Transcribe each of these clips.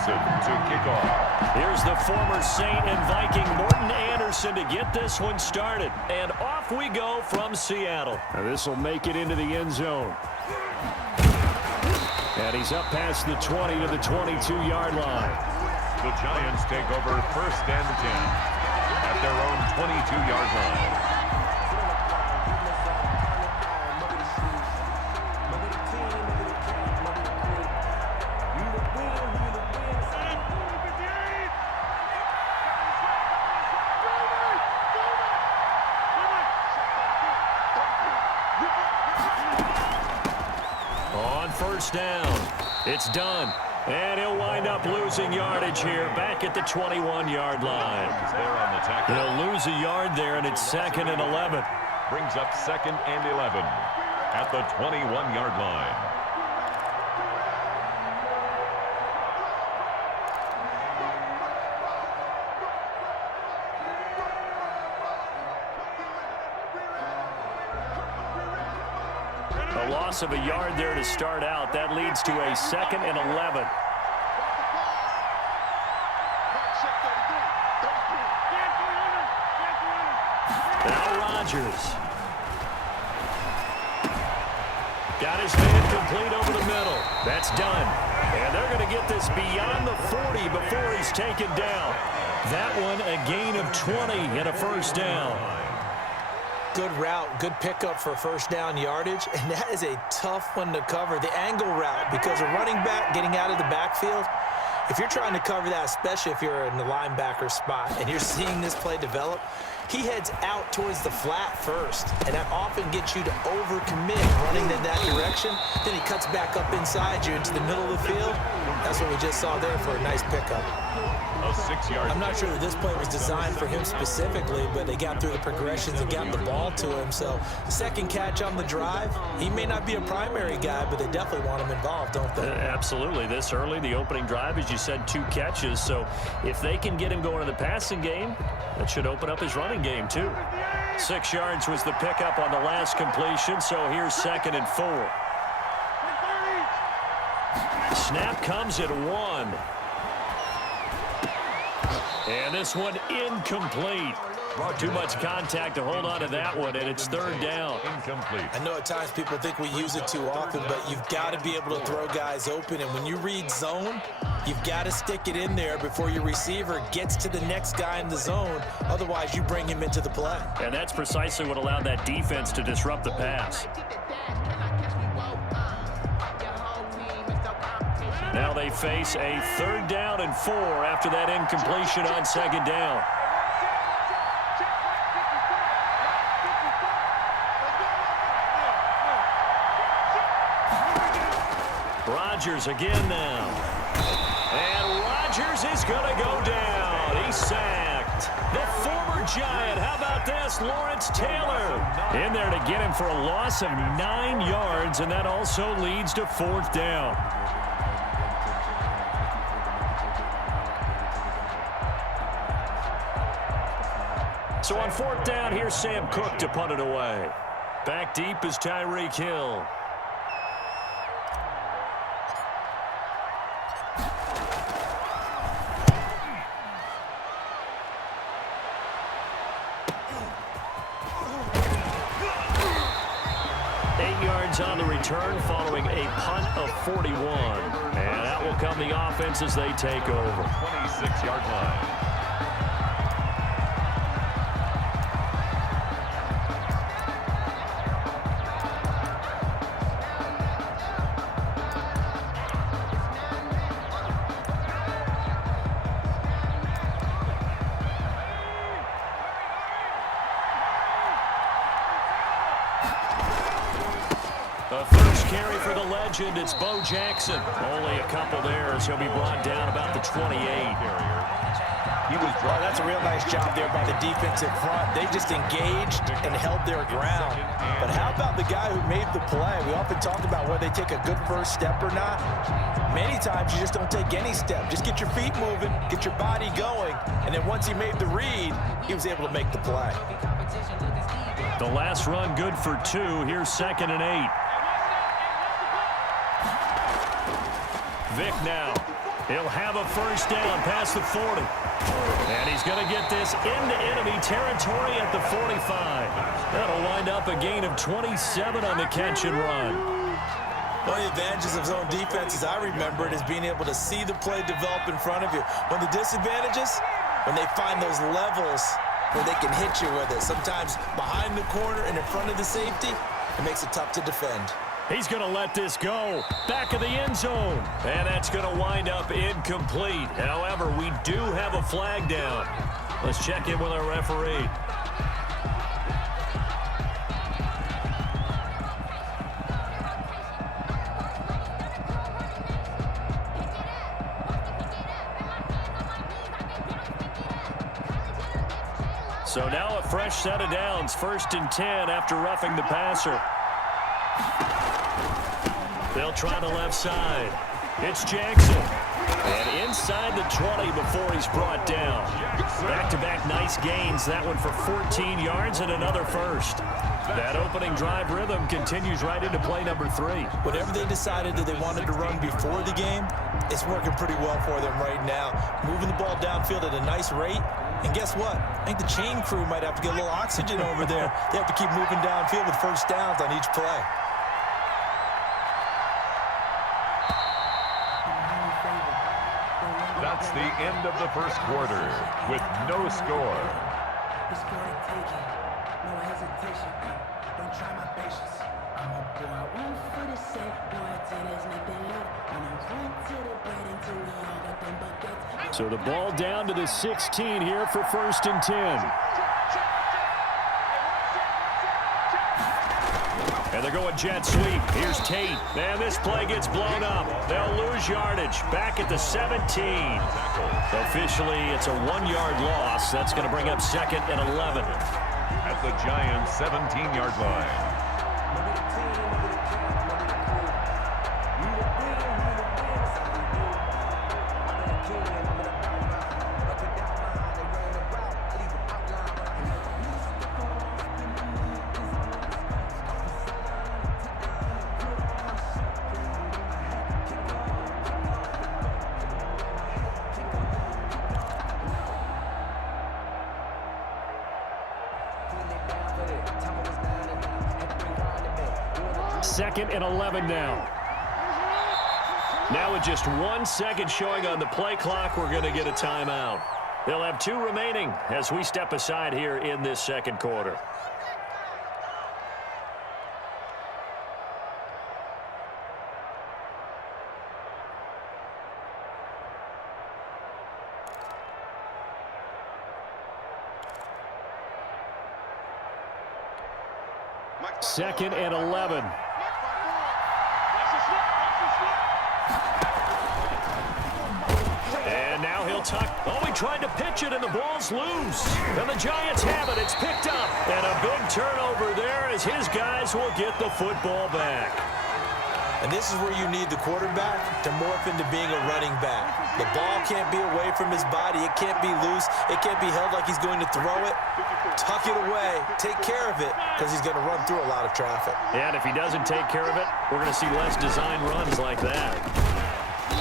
To kick off. Here's the former Saint and Viking Morton Anderson to get this one started. And off we go from Seattle. Now this will make it into the end zone. And he's up past the 20 to the 22-yard line. The Giants take over 1st and 10 at their own 22-yard line. First down. It's done. And he'll wind up losing yardage here back at the 21-yard line. He'll lose a yard there, and it's 2nd and 11. Brings up 2nd and 11 at the 21-yard line. A loss of a yard there to start out. That leads to a 2nd and 11. Now Rodgers. Got his man complete over the middle. That's done. And they're going to get this beyond the 40 before he's taken down. That one a gain of 20 and a first down. Good route, good pickup for first down yardage, and that is a tough one to cover. The angle route, because a running back getting out of the backfield, if you're trying to cover that, especially if you're in the linebacker spot and you're seeing this play develop, he heads out towards the flat first, and that often gets you to overcommit running in that direction. Then he cuts back up inside you into the middle of the field. That's what we just saw there for a nice pickup. A 6-yard. I'm not sure that this play was designed for him specifically, but they got through the progressions and got the ball to him. So second catch on the drive. He may not be a primary guy, but they definitely want him involved, don't they? Absolutely. This early, the opening drive, as you said, 2 catches. So if they can get him going in the passing game, that should open up his running game too. 6 yards was the pickup on the last completion. So here's 2nd and 4. Snap comes at 1. And this one incomplete. Too much contact to hold on to that one, and it's 3rd down. Incomplete. I know at times people think we use it too often, but you've got to be able to throw guys open. And when you read zone, you've got to stick it in there before your receiver gets to the next guy in the zone. Otherwise, you bring him into the play. And that's precisely what allowed that defense to disrupt the pass. Now they face a 3rd down and 4 after that incompletion on 2nd down. Rodgers again now. And Rodgers is going to go down. He's sacked. The former Giant. How about this? Lawrence Taylor in there to get him for a loss of 9 yards, and that also leads to 4th down. So on 4th down, here's Sam Cook to punt it away. Back deep is Tyreek Hill. On the return following a punt of 41. And that will come the offense as they take over. 26-yard line. The first carry for the legend, it's Bo Jackson. Only a couple there as he'll be brought down about the 28. He was Oh, that's a real nice job there by the defensive front. They just engaged and held their ground. But how about the guy who made the play? We often talk about whether they take a good first step or not. Many times you just don't take any step. Just get your feet moving, get your body going, and then once he made the read, he was able to make the play. The last run good for 2. Here's 2nd and 8. Vic now. He'll have a first down past the 40. And he's going to get this into enemy territory at the 45. That'll wind up a gain of 27 on the catch and run. One of the advantages of zone defense, as I remember it, is being able to see the play develop in front of you. When the disadvantages, when they find those levels where they can hit you with it, sometimes behind the corner and in front of the safety, it makes it tough to defend. He's going to let this go. Back of the end zone. And that's going to wind up incomplete. However, we do have a flag down. Let's check in with our referee. So now a fresh set of downs. 1st and 10 after roughing the passer. They'll try the left side. It's Jackson. And inside the 20 before he's brought down. Back-to-back nice gains. That one for 14 yards and another first. That opening drive rhythm continues right into play number 3. Whatever they decided that they wanted to run before the game, it's working pretty well for them right now. Moving the ball downfield at a nice rate. And guess what? I think the chain crew might have to get a little oxygen over there. They have to keep moving downfield with first downs on each play. That's the end of the first quarter with no score. It's gonna take it. No hesitation. Don't try my patience. I'm a boy. One for the safe boy till there's nothing left. And I run to the bread until we all got them buckets. So the ball down to the 16 here for 1st and 10. And they're going jet sweep. Here's Tate. Man, this play gets blown up. They'll lose yardage. Back at the 17. Officially, it's a 1-yard loss. That's going to bring up 2nd and 11. At the Giants' 17-yard line. Second and 11 now. Now with just 1 second showing on the play clock, we're going to get a timeout. They'll have 2 remaining as we step aside here in this second quarter. Second and 11. And now he'll tuck. Oh, he tried to pitch it, and the ball's loose. And the Giants have it. It's picked up. And a big turnover there as his guys will get the football back. And this is where you need the quarterback to morph into being a running back. The ball can't be away from his body. It can't be loose. It can't be held like he's going to throw it. Tuck it away. Take care of it because he's going to run through a lot of traffic. And if he doesn't take care of it, we're going to see less design runs like that.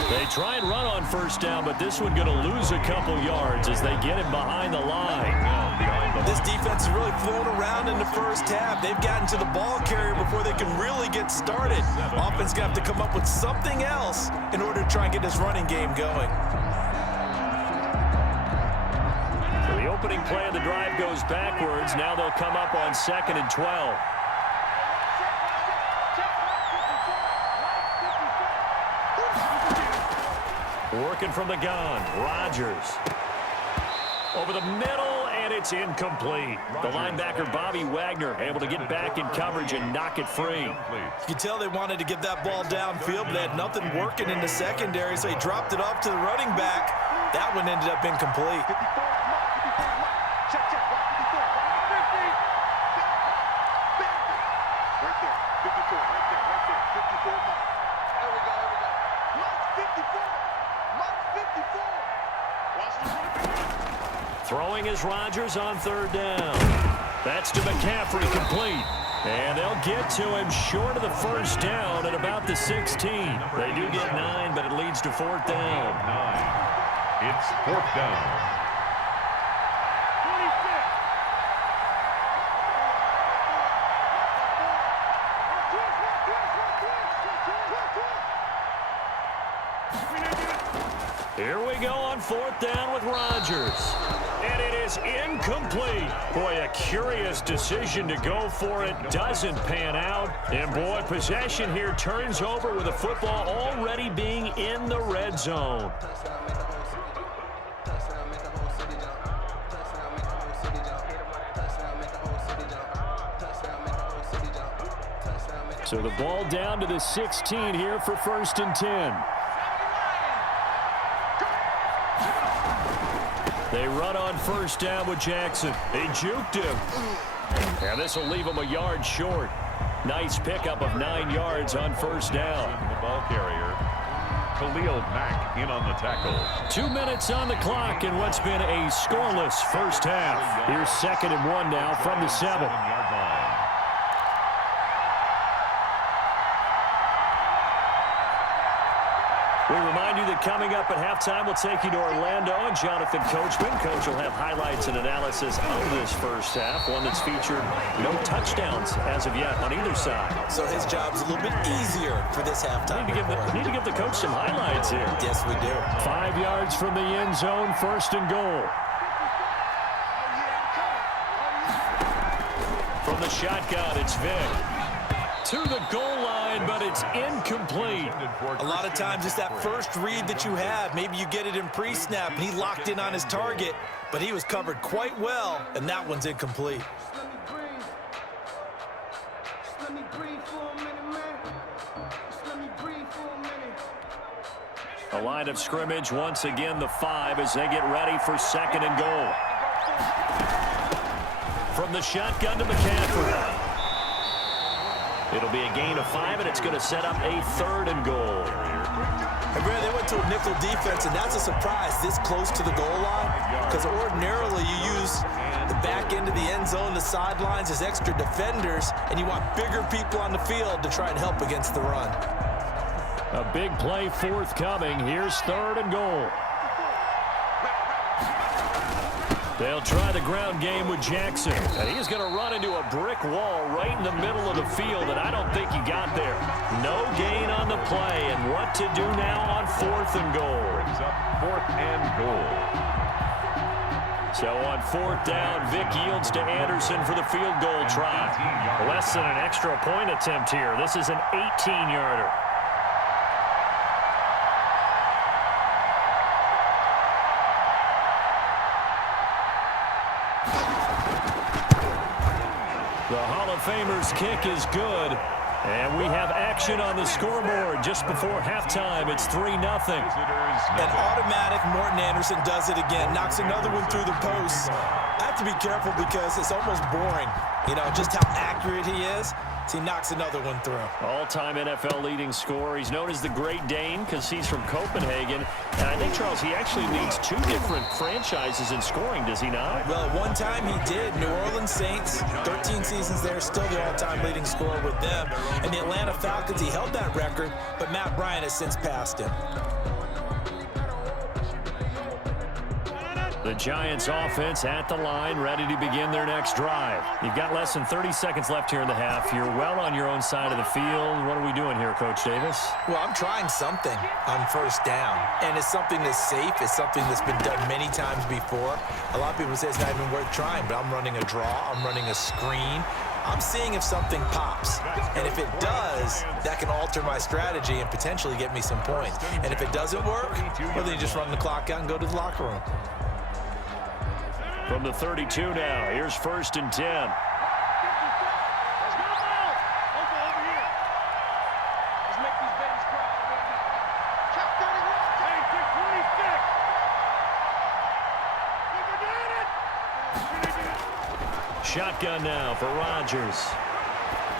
They try and run on first down, but this one going to lose a couple yards as they get him behind the line. This defense is really flown around in the first half. They've gotten to the ball carrier before they can really get started. Offense going to have to come up with something else in order to try and get this running game going. So the opening play of the drive goes backwards. Now they'll come up on 2nd and 12. Working from the gun, Rodgers. Over the middle, and it's incomplete. The linebacker, Bobby Wagner, able to get back in coverage and knock it free. You can tell they wanted to get that ball downfield, but they had nothing working in the secondary, so he dropped it off to the running back. That one ended up incomplete. 54, check, watch 54, watch 50. Right there, 54, right there, 54 mark. There we go. Mark 54. Watch this. Throwing is Rodgers on third down. That's to McCaffrey, complete. And they'll get to him short of the first down at about the 16. They do get 9, but it leads to fourth down. 9. It's fourth down. Here we go on fourth down with Rodgers. And it is incomplete. Boy, a curious decision to go for it. Doesn't pan out. And, boy, possession here turns over with the football already being in the red zone. So the ball down to the 16 here for 1st and 10. They run on first down with Jackson. They juked him. And this will leave him a yard short. Nice pickup of 9 yards on first down. The ball carrier, Khalil Mack, in on the tackle. 2 minutes on the clock in what's been a scoreless first half. Here's 2nd and 1 now from the 7. 7-yard line. We remind you that coming up at halftime, we'll take you to Orlando and Jonathan Coachman. Coach will have highlights and analysis of this first half, one that's featured no touchdowns as of yet on either side. So his job's a little bit easier for this halftime. Need to give the coach some highlights here. Yes, we do. 5 yards from the end zone, 1st and goal. From the shotgun, it's Vic. To the goal line, but it's incomplete. A lot of times it's that first read that you have. Maybe you get it in pre-snap, and he locked in on his target, but he was covered quite well, and that one's incomplete. A line of scrimmage, once again the 5 as they get ready for 2nd and goal. From the shotgun to McCaffrey. It'll be a gain of 5, and it's going to set up a 3rd and goal. And Brad, they went to a nickel defense, and that's a surprise this close to the goal line, because ordinarily you use the back end of the end zone, the sidelines as extra defenders, and you want bigger people on the field to try and help against the run. A big play forthcoming. Here's 3rd and goal. They'll try the ground game with Jackson. And he's going to run into a brick wall right in the middle of the field, and I don't think he got there. No gain on the play, and what to do now on 4th and goal. Brings up 4th and goal. So on 4th down, Vic yields to Anderson for the field goal try. Less than an extra point attempt here. This is an 18-yarder. The Hall of Famer's kick is good. And we have action on the scoreboard just before halftime. It's 3-0. And automatic, Morton Anderson does it again. Knocks another one through the post. I have to be careful because it's almost boring. You know, just how accurate he is. So he knocks another one through. All-time NFL leading scorer. He's known as the Great Dane because he's from Copenhagen. And I think, Charles, he actually leads 2 different franchises in scoring, does he not? Well, at one time he did. New Orleans Saints, 13 seasons there, still the all-time leading scorer with them. And the Atlanta Falcons, he held that record, but Matt Bryant has since passed him. The Giants offense at the line, ready to begin their next drive. You've got less than 30 seconds left here in the half. You're well on your own side of the field. What are we doing here, Coach Davis? Well, I'm trying something on first down, and it's something that's safe. It's something that's been done many times before. A lot of people say it's not even worth trying, but I'm running a draw. I'm running a screen. I'm seeing if something pops, and if it does, that can alter my strategy and potentially get me some points. And if it doesn't work, well, then you just run the clock out and go to the locker room. From the 32 now, here's 1st and 10. Shotgun now for Rodgers.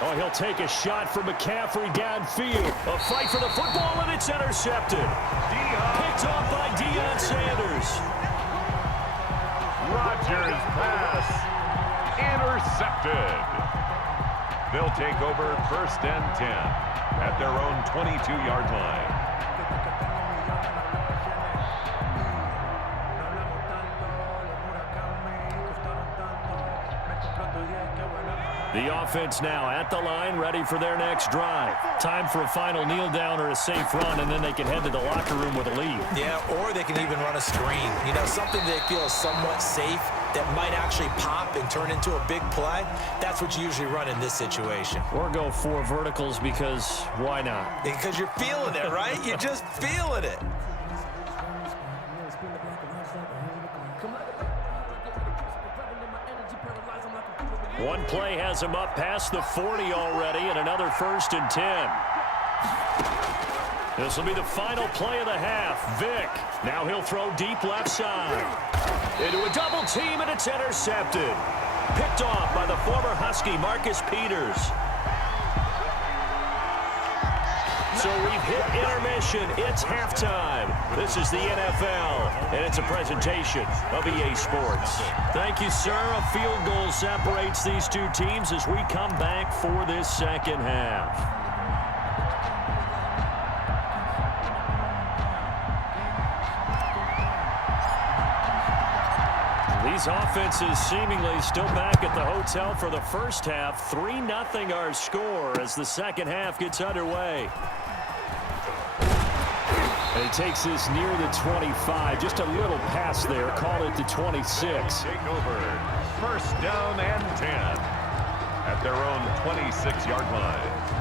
Oh, he'll take a shot from McCaffrey downfield. A fight for the football, and it's intercepted. Picked off by Deion Sanders. Rodgers pass intercepted. They'll take over 1st and 10 at their own 22-yard line. The offense now at the line, ready for their next drive. Time for a final kneel down or a safe run, and then they can head to the locker room with a lead. Yeah, or they can even run a screen. You know, something they feel is somewhat safe that might actually pop and turn into a big play. That's what you usually run in this situation. Or go 4 verticals because why not? Because you're feeling it, right? You're just feeling it. One play has him up past the 40 already, and another 1st and 10. This will be the final play of the half. Vick, now he'll throw deep left side. Into a double team, and it's intercepted. Picked off by the former Husky, Marcus Peters. So we've hit intermission. It's halftime. This is the NFL, and it's a presentation of EA Sports. Thank you, sir. A field goal separates these two teams as we come back for this second half. These offenses seemingly still back at the hotel for the first half. 3-0 our score as the second half gets underway. And he takes this near the 25. Just a little pass there. Call it the 26. Take over 1st down and 10 at their own 26-yard line.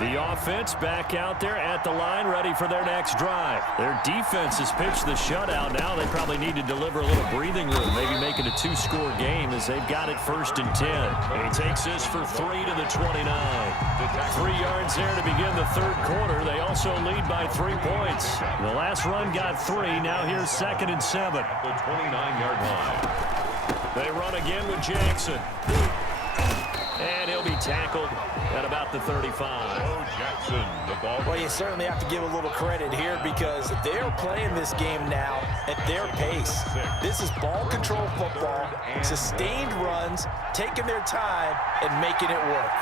The offense back out there at the line, ready for their next drive. Their defense has pitched the shutout. Now they probably need to deliver a little breathing room, maybe make it a 2-score game as they've got it 1st and 10. And he takes this for 3 to the 29. 3 yards there to begin the 3rd quarter. They also lead by 3 points. The last run got 3. Now here's 2nd and 7. The 29-yard line. They run again with Jackson. And he'll be tackled at about the 35. Jackson, the ball. Well, you certainly have to give a little credit here because they're playing this game now at their pace. This is ball control football, sustained runs, taking their time, and making it work.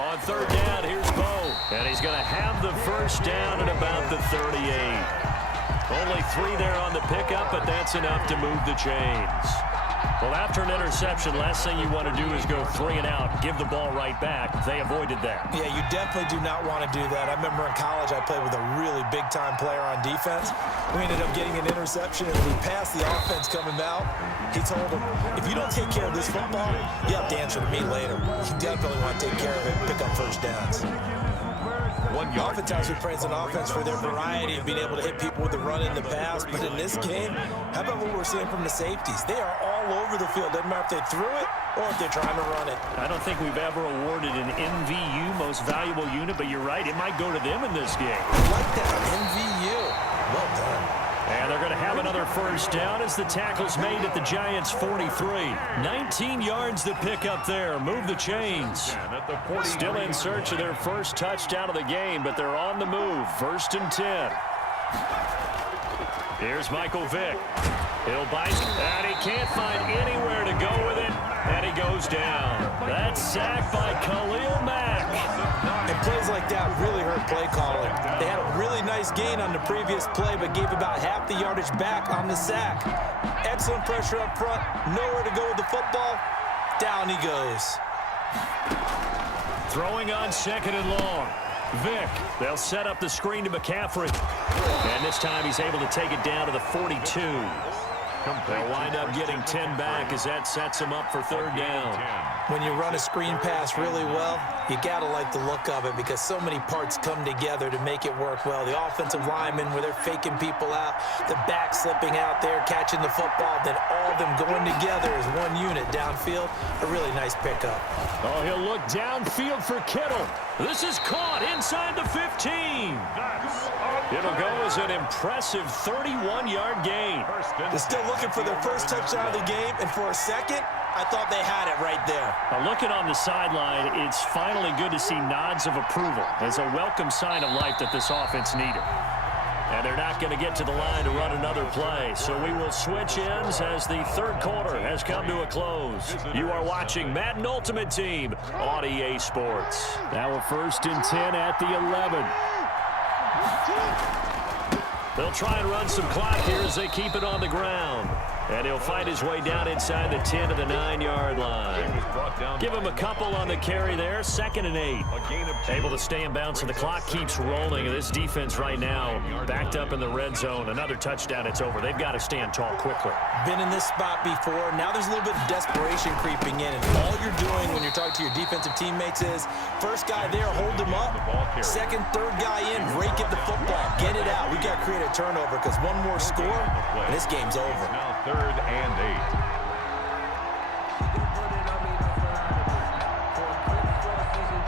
On 3rd down, here's Bo. And he's going to have the 1st down at about the 38. Only 3 there on the pickup, but that's enough to move the chains. Well, after an interception, last thing you want to do is go 3 and out, give the ball right back. They avoided that. Yeah, you definitely do not want to do that. I remember in college I played with a really big-time player on defense. We ended up getting an interception, and we passed the offense coming out. He told him, if you don't take care of this football, you have to answer to me later. You definitely want to take care of it and pick up 1st downs. 1 yard. Oftentimes we praise an offense for their variety of being able to hit people with the run in the pass, but in this game, how about what we're seeing from the safeties? They are all over the field. Doesn't matter if they threw it or if they're trying to run it. I don't think we've ever awarded an MVU, most valuable unit, but you're right, it might go to them in this game. I like that, MVU. Well done. And they're going to have another 1st down as the tackle's made at the Giants' 43. 19 yards to pick up there. Move the chains. Still in search of their 1st touchdown of the game, but they're on the move. 1st and 10. Here's Michael Vick. He'll bite, and he can't find anywhere to go with it, and he goes down. That's sacked by Khalil Mack. And plays like that really hurt play calling. They had a really nice gain on the previous play, but gave about half the yardage back on the sack. Excellent pressure up front, nowhere to go with the football. Down he goes. Throwing on 2nd and long. Vick, they'll set up the screen to McCaffrey. And this time he's able to take it down to the 42. They'll wind up getting 10 back as that sets them up for third down. When you run a screen pass really well, you got to like the look of it because so many parts come together to make it work well. The offensive linemen, where they're faking people out, the back slipping out there, catching the football, then all of them going together as one unit downfield. A really nice pickup. Oh, he'll look downfield for Kittle. This is caught inside the 15. It'll go as an impressive 31-yard gain. They're still looking for their first touchdown of the game, and for a second, I thought they had it right there. Looking on the sideline, it's finally good to see nods of approval as a welcome sign of life that this offense needed. And they're not going to get to the line to run another play, so we will switch ends as the third quarter has come to a close. You are watching Madden Ultimate Team on EA Sports. Now a 1st and 10 at the 11. They'll try and run some clock here as they keep it on the ground. And he'll fight his way down inside the 10 to the 9-yard line. Give him a couple on the carry there. 2nd and 8. Able to stay in bounds, and the clock keeps rolling. And this defense right now backed up in the red zone. Another touchdown, it's over. They've got to stand tall quickly. Been in this spot before. Now there's a little bit of desperation creeping in. And all you're doing when you're talking to your defensive teammates is, first guy there, hold him up. Second, third guy in, break it the football. Get it out. We got to create a turnover because one more score, and this game's over. Now 3rd and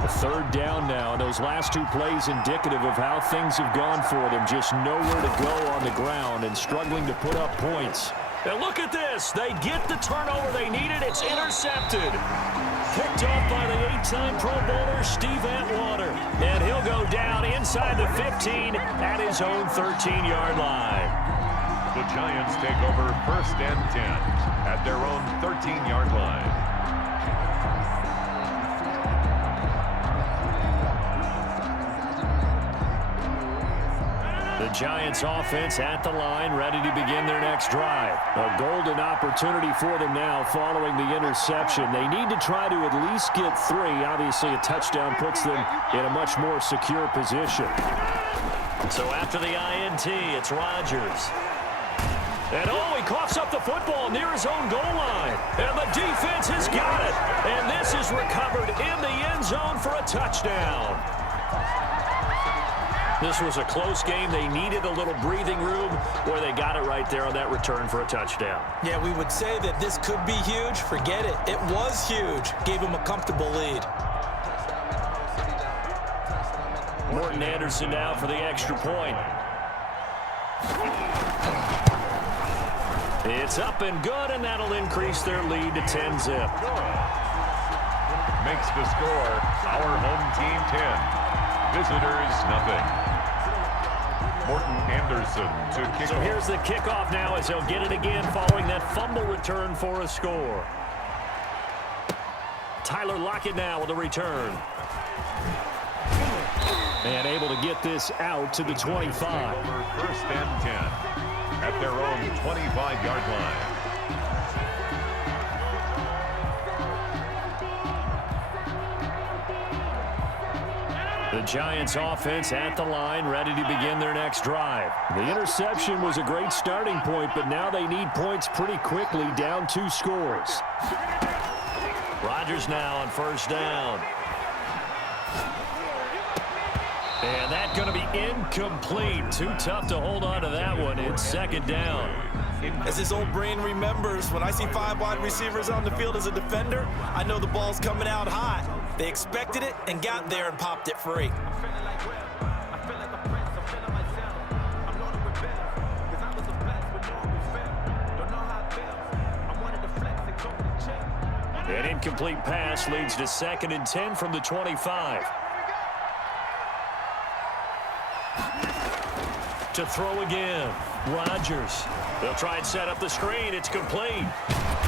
8. A third down now, and those last two plays indicative of how things have gone for them. Just nowhere to go on the ground and struggling to put up points. And look at this. They get the turnover they needed. It's intercepted. Picked off by the 8-time Pro Bowler, Steve Atwater. And he'll go down inside the 15 at his own 13-yard line. The Giants take over 1st and 10 at their own 13-yard line. The Giants offense at the line, ready to begin their next drive. A golden opportunity for them now following the interception. They need to try to at least get 3. Obviously, a touchdown puts them in a much more secure position. So after the INT, it's Rodgers. And he coughs up the football near his own goal line. And the defense has got it. And this is recovered in the end zone for a touchdown. This was a close game. They needed a little breathing room, where they got it right there on that return for a touchdown. Yeah, we would say that this could be huge. Forget it. It was huge. Gave him a comfortable lead. Morton Anderson now for the extra point. It's up and good, and that'll increase their lead to 10-zip. Makes the score our home team 10. Visitors nothing. Morton Anderson to kick So off. here's the kickoff now as he'll get it again following that fumble return for a score. Tyler Lockett now with a return. And able to get this out to the 25. Over 1st and 10 at their own 25-yard line. The Giants offense at the line, ready to begin their next drive. The interception was a great starting point, but now they need points pretty quickly, down 2 scores. Rodgers now on 1st down. And that's going to be incomplete. Too tough to hold on to that one. It's 2nd down. As his old brain remembers, when I see 5 wide receivers on the field as a defender, I know the ball's coming out hot. They expected it and got there and popped it free. An incomplete pass leads to 2nd and 10 from the 25. To throw again, Rodgers. They'll try and set up the screen. It's complete.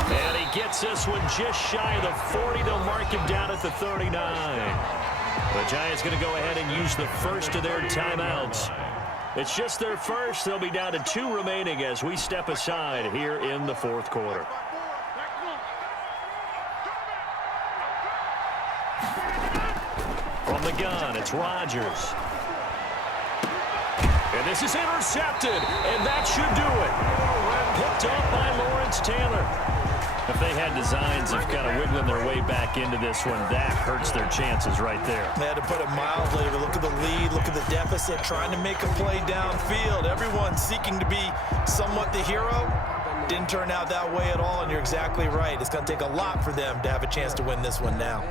And he gets this one just shy of the 40. They'll mark him down at the 39. The Giants going to go ahead and use the first of their timeouts. It's just their first. They'll be down to 2 remaining as we step aside here in the 4th quarter. From the gun, it's Rodgers. And this is intercepted, and that should do it. picked off by Lawrence Taylor. If they had designs of kind of wiggling their way back into this one, that hurts their chances right there. They had to put it mildly. Look at the lead, look at the deficit, trying to make a play downfield. Everyone seeking to be somewhat the hero. Didn't turn out that way at all, and you're exactly right. It's going to take a lot for them to have a chance to win this one now.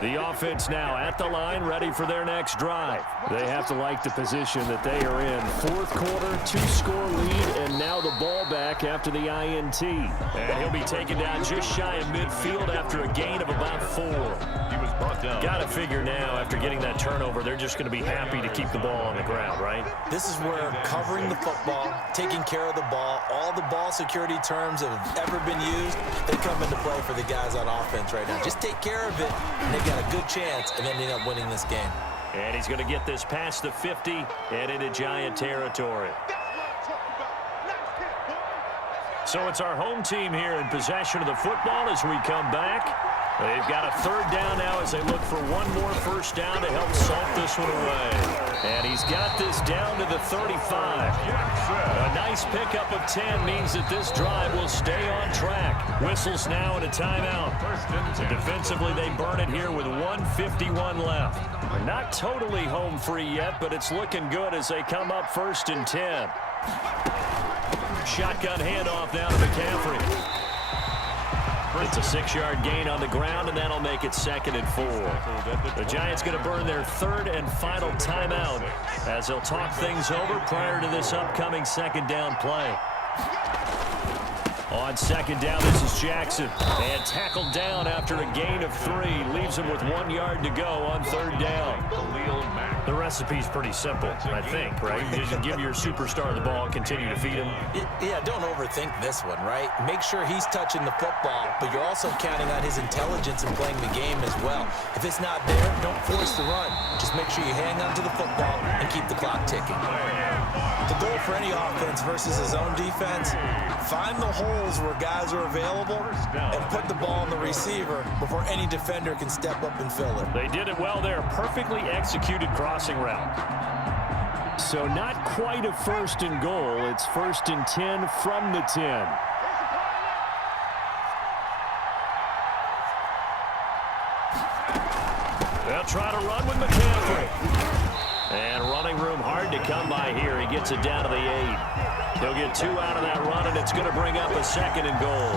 The offense now at the line, ready for their next drive. They have to like the position that they are in. Fourth quarter, 2-score lead, and now the ball back after the INT. And he'll be taken down just shy of midfield after a gain of about 4. He was brought down. Got to figure now, after getting that turnover, they're just going to be happy to keep the ball on the ground, right? This is where covering the football, taking care of the ball, all the ball security terms that have ever been used, they come into play for the guys on offense right now. Just take care of it, and they got a good chance of ending up winning this game. And he's going to get this past the 50 and into Giant territory. So it's our home team here in possession of the football as we come back. They've got a third down now as they look for one more first down to help salt this one away. And he's got this down to the 35. A nice pickup of 10 means that this drive will stay on track. Whistles now and a timeout. Defensively, they burn it here with 1:51 left. They're not totally home free yet, but it's looking good as they come up 1st and 10. Shotgun handoff now to McCaffrey. It's a 6-yard gain on the ground, and that'll make it 2nd and 4. The Giants going to burn their third and final timeout as they'll talk things over prior to this upcoming second down play. On second down, this is Jackson. And tackled down after a gain of 3. Leaves him with 1 yard to go on third down. The recipe's pretty simple, I think, right? You just give your superstar the ball and continue to feed him. Yeah, don't overthink this one, right? Make sure he's touching the football, but you're also counting on his intelligence in playing the game as well. If it's not there, don't force the run. Just make sure you hang on to the football and keep the clock ticking. The goal for any offense versus his own defense, find the holes where guys are available and put the ball on the receiver before any defender can step up and fill it. They did it well there. Perfectly executed crossing route. So not quite a 1st and goal. It's 1st and 10 from the 10. They'll try to run with McCaffrey. And running room hard to come by here. He gets it down to the 8. He'll get 2 out of that run, and it's going to bring up a 2nd and goal.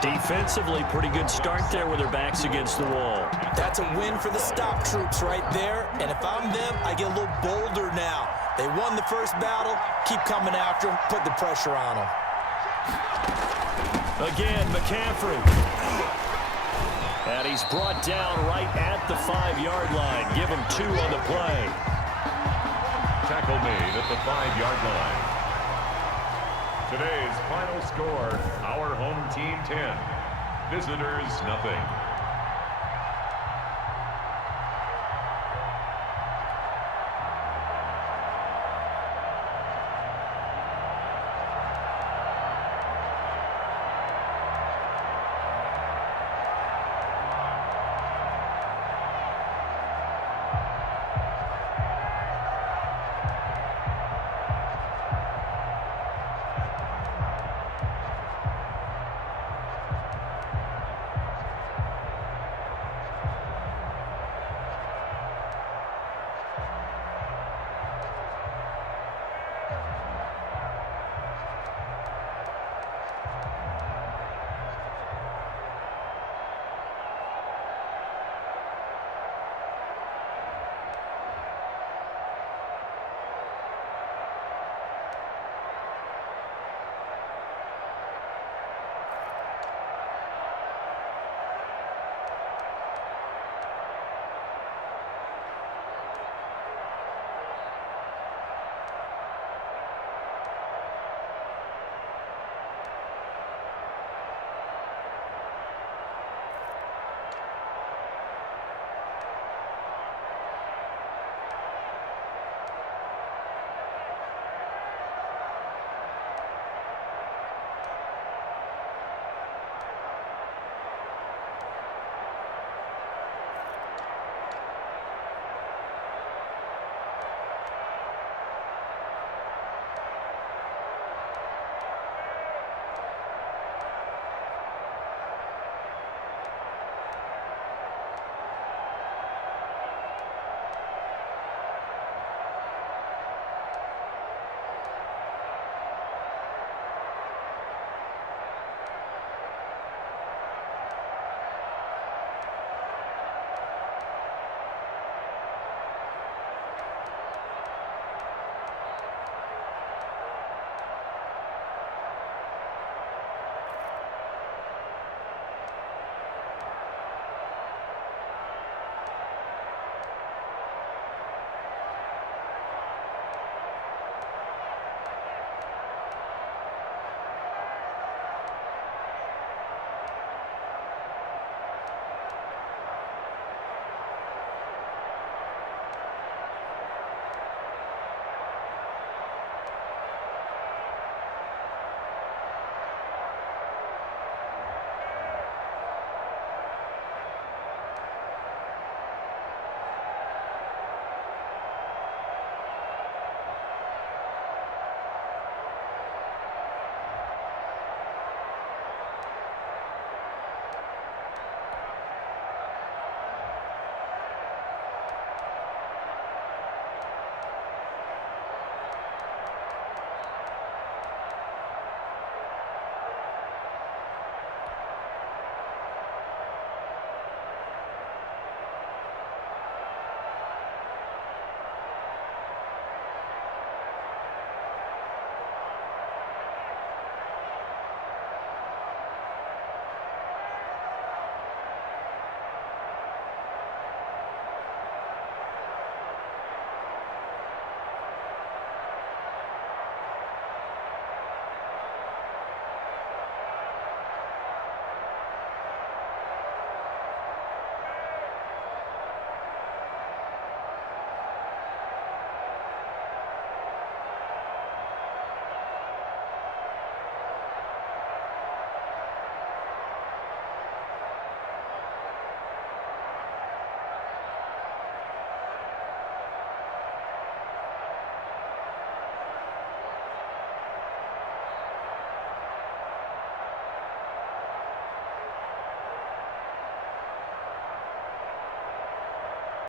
Defensively, pretty good start there with their backs against the wall. That's a win for the stop troops right there. And if I'm them, I get a little bolder now. They won the first battle. Keep coming after them. Put the pressure on them. Again, McCaffrey. And he's brought down right at the 5-yard line. Give him 2 on the play. Tackle made at the 5-yard line. Today's final score, our home team 10, visitors nothing.